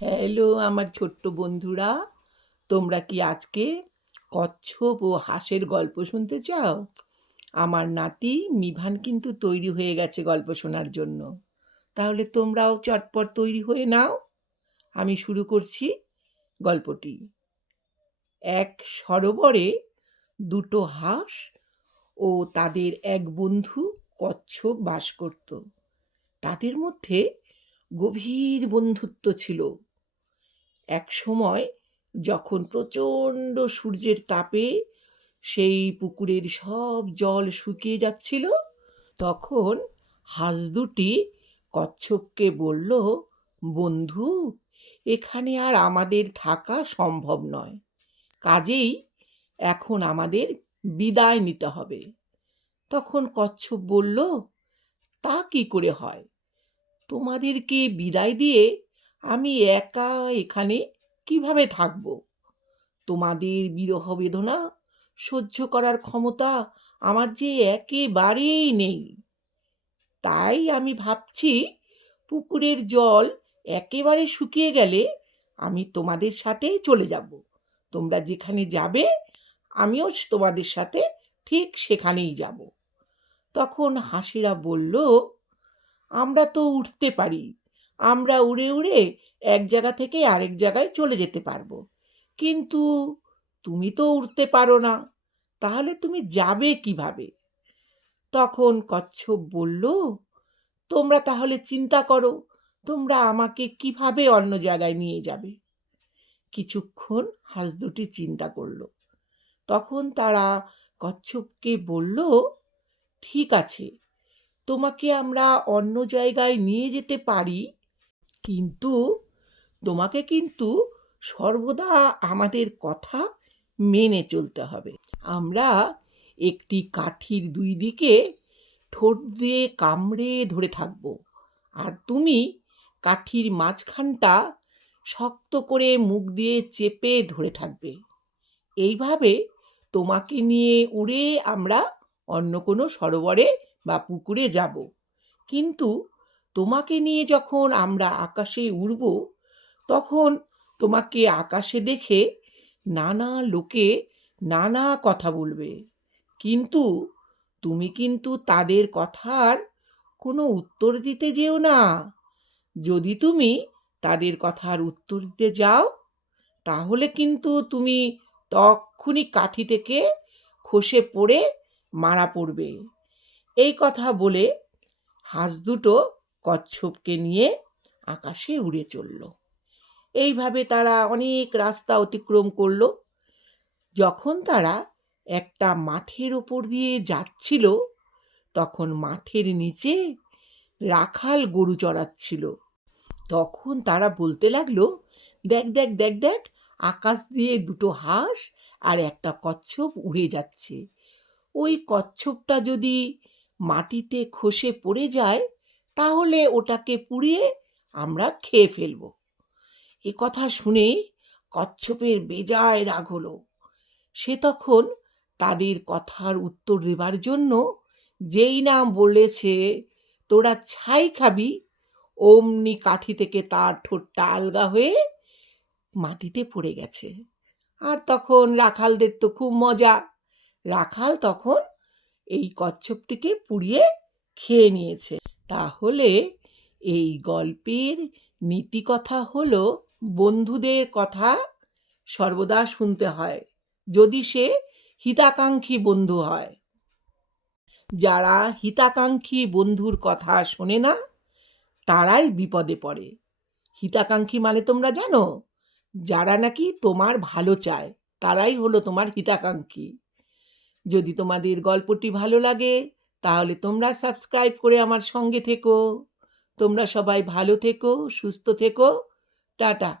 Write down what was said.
Hello আমার ছোট্ট বন্ধুরা, তোমরা কি আজকে কচ্ছপ ও হাঁসের গল্প শুনতে চাও? আমার নাতি মিভান কিন্তু তৈরি হয়ে গেছে গল্প শোনার জন্য। তাহলে তোমরাও চটপট তৈরি হয়ে নাও। আমি শুরু করছি গল্পটি। এক সরোবরে দুটো হাঁস ও তাদের এক বন্ধু কচ্ছপ বাস করত। তাদের মধ্যে গভীর বন্ধুত্ব ছিল। এক সময় যখন প্রচণ্ড সূর্যের তাপে সেই পুকুরের সব জল শুকিয়ে যাচ্ছিল, তখন হাঁস দুটি কচ্ছপকে বলল, বন্ধু, এখানে আর আমাদের থাকা সম্ভব নয়। কাজেই এখন আমাদের বিদায় নিতে হবে। তখন কচ্ছপ বলল, তা কি করে হয়? তোমাদেরকে বিদায় দিয়ে আমি একা এখানে কীভাবে থাকব? তোমাদের বিরহ বেদনা সহ্য করার ক্ষমতা আমার যে একেবারেই নেই। তাই আমি ভাবছি পুকুরের জল একেবারে শুকিয়ে গেলে আমি তোমাদের সাথে চলে যাব। তোমরা যেখানে যাবে, আমিও তোমাদের সাথে ঠিক সেখানেই যাব। তখন হাসিরা বলল, আমরা তো উঠতে পারি। আমরা উড়ে উড়ে এক জায়গা থেকে আরেক জায়গায় চলে যেতে পারব। কিন্তু তুমি তো উড়তে পারো না, তাহলে তুমি যাবে কীভাবে? তখন কচ্ছপ বলল, তোমরা তাহলে চিন্তা করো, তোমরা আমাকে কীভাবে অন্য জায়গায় নিয়ে যাবে? কিছুক্ষণ হাঁস দুটি চিন্তা করল। তখন তারা কচ্ছপকে বলল, ঠিক আছে, তোমাকে আমরা অন্য জায়গায় নিয়ে যেতে পারি কিন্তু তোমাকে কিন্তু সর্বদা আমাদের কথা মেনে চলতে হবে। আমরা একটি কাঠির দুই দিকে ঠোঁট দিয়ে কামড়ে ধরে থাকব আর তুমি কাঠির মাঝখানটা শক্ত করে মুখ দিয়ে চেপে ধরে থাকবে। এইভাবে তোমাকে নিয়ে উড়ে আমরা অন্য কোনো সরোবরে বা পুকুরে যাব। কিন্তু তোমাকে নিয়ে যখন আমরা আকাশে উড়ব, তখন তোমাকে আকাশে দেখে নানা লোকে নানা কথা বলবে। কিন্তু তুমি কিন্তু তাদের কথার কোনো উত্তর দিতে যেও না। যদি তুমি তাদের কথার উত্তর দিতে যাও, তাহলে কিন্তু তুমি তক্ষুনি কাঠি থেকে খসে পড়ে মারা পড়বে। এই কথা বলে হাঁস দুটো কচ্ছপকে নিয়ে আকাশে উড়ে চলল। এইভাবে তারা অনেক রাস্তা অতিক্রম করল। যখন তারা একটা মাঠের ওপর দিয়ে যাচ্ছিল, তখন মাঠের নিচে রাখাল গরু চড়াচ্ছিল। তখন তারা বলতে লাগল, দেখ দেখ দেখ দেখ, আকাশ দিয়ে দুটো হাঁস আর একটা কচ্ছপ উড়ে যাচ্ছে। ওই কচ্ছপটা যদি মাটিতে খসে পড়ে যায় তাহলে ওটাকে পুড়িয়ে আমরা খেয়ে ফেলব। এ কথা শুনে কচ্ছপের বেজায় রাগ হলো। সে তখন তাদের কথার উত্তর দেবার জন্য যেই নাম বলেছে, তোরা ছাই খাবি অমনি কাঠি থেকে তার ঠোঁটটা আলগা হয়ে মাটিতে পড়ে গেছে। আর তখন রাখালদের তো খুব মজা। রাখাল তখন এই কচ্ছপটিকে পুড়িয়ে খেয়ে নিয়েছে। তাহলে এই গল্পের নীতি কথা হলো বন্ধুদের কথা সর্বদা শুনতে হয়, যদি সে হিতাকাঙ্ক্ষী বন্ধু হয়। যারা হিতাকাঙ্ক্ষী বন্ধুর কথা শোনে না, তারাই বিপদে পড়ে। হিতাকাঙ্ক্ষী মানে তোমরা জানো, যারা নাকি তোমার ভালো চায়, তারাই হলো তোমার হিতাকাঙ্ক্ষী। যদি তোমাদের গল্পটি ভালো লাগে তাহলে তোমরা সাবস্ক্রাইব করে আমার সঙ্গে থেকো। তোমরা সবাই ভালো থেকো সুস্থ থেকো। টাটা।